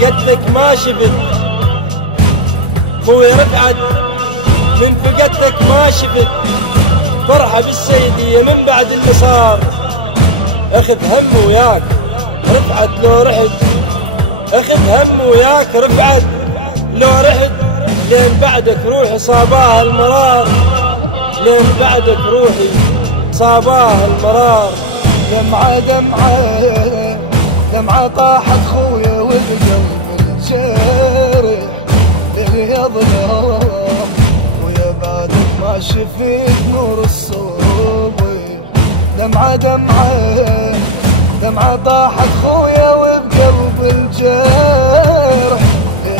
فقدتك ما شفت خويا رفعت، من فقدتك ما شفت فرحة بالسيدية من بعد اللي صار. اخذ هم وياك رفعت لو رحت، اخذ هم وياك رفعت لو رحت، لين بعدك روحي صاباها المرار، لين بعدك روحي صاباها المرار. دمعة دمعة دمعة طاحت خويا والقلب الجرح ليه يظلم، ويا بعدك ما شفت نور الصبح. دمعة دمعة دمعة طاحت خويا وبقلب الجرح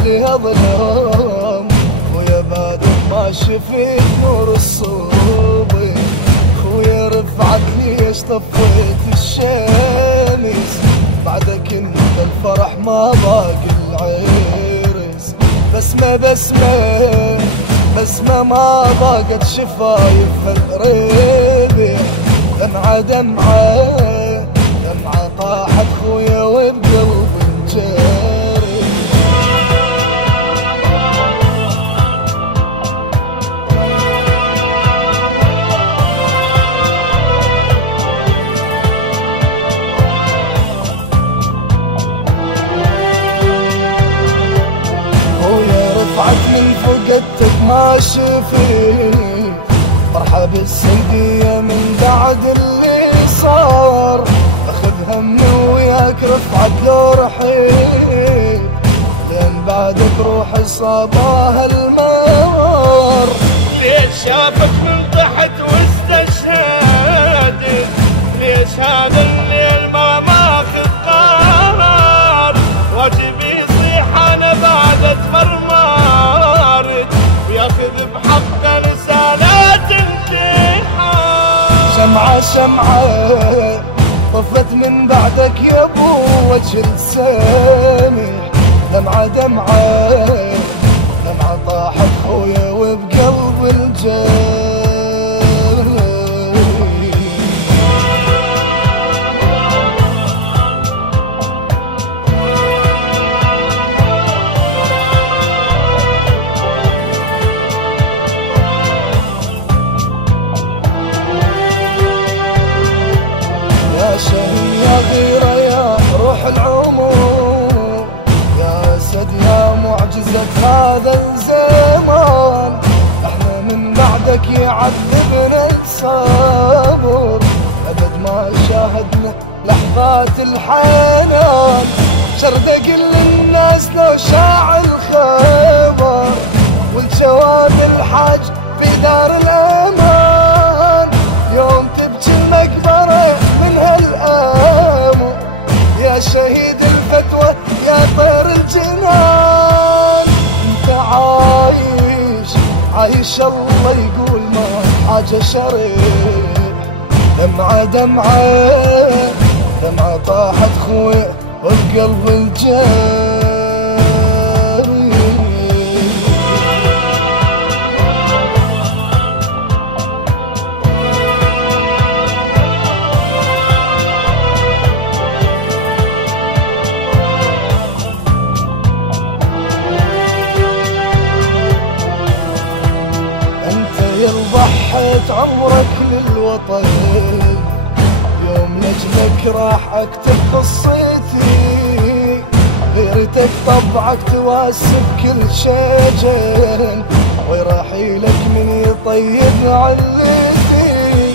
ليه يظلم، ويا بعدك ما شفت نور الصبح. خويا رفعت ليش طفيت الشمس، بعدك انت الفرح ما ضاق العرس. بسمة بسمة بسمة ما ضاقت شفايف الربح. دمعة دمعة دمعة طاحت خويا وبقلب الجرح. من فقدتك ما شفت فرحة بالسيدية من بعد اللي صار. اخذ همي وياك رفعت لو رحيت، لين بعدك روحي صاباها المار. ليش شافك من تحت واستشهدت، ليش هذا الليل ما ماخذ قرار. واجبي يصيح انا بعد اتفرمارت، وياخذ بحق رسالات انتحار. شمعة شمعة طفت من بعدك يا ابو وجه السامح. دمعة دمعة دمعة طاحت خويا وبقلب الجرح. يا شهي يا غيرة يا روح العمر، يا أسد يا معجزة هذا الزمان. احنا من بعدك يعذبنا الصبر، أبد ما شاهدنا لحظات الحنان. شردق للناس لو شاع الخبر، والجواب الحاج في دار الأمان. يوم تبكي المقبرة من هالآمر، يا شهيد الفتوى يا طير الجنان. انت عايش عايش الله يقول ما حاجة شريح. دمعة دمعة دمعة طاحت خويا والقلب الجرح. ضحيت عمرك للوطن، يوم لجلك راح اكتب قصتي. غيرتك طبعك تواسب كل شجن، ويرحيلك من يطيب علتي.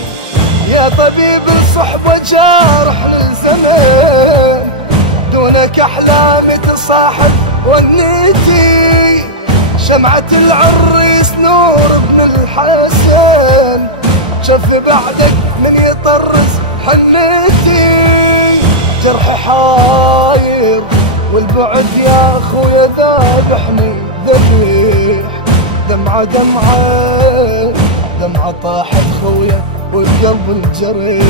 يا طبيب الصحبة جارح للزمن، دونك احلامي تصاحب ونيتي. شمعة العريس نور ابن الحسن، شف بعدك من يطرز حنتي. جرح حاير والبعد يا اخويا ذابحني ذبيح. دمعة دمعة دمعة طاحت خويا والقلب الجريح.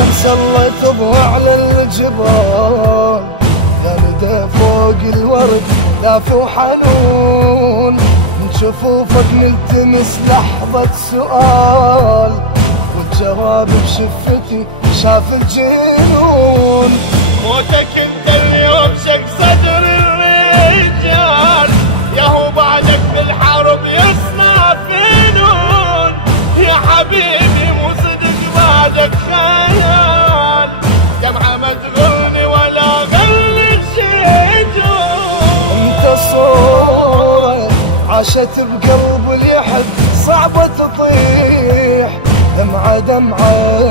شمس الله تضوى على الجبال، يا ندى فوق الورد دافي وحنون، من شفوفك نلتمس لحظة سؤال، والجواب بشفتي شاف الجنون. موتك انت اليوم شق صدر الرجال، يا هو بعدك بالحرب يصنع فنون، يا حبيبي مو صدق بعدك خيال، دمعة ما تغني ولا غلك شجون. انت صورة عاشت بقلب اللي يحب صعبة تطيح، دمعة دمعة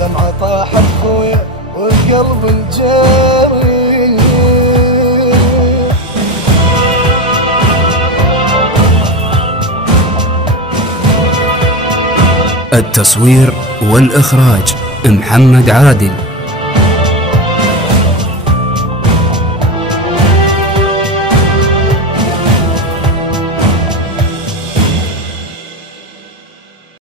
دمعة طاحت خويا والقلب الجريح. التصوير والإخراج محمد عادل.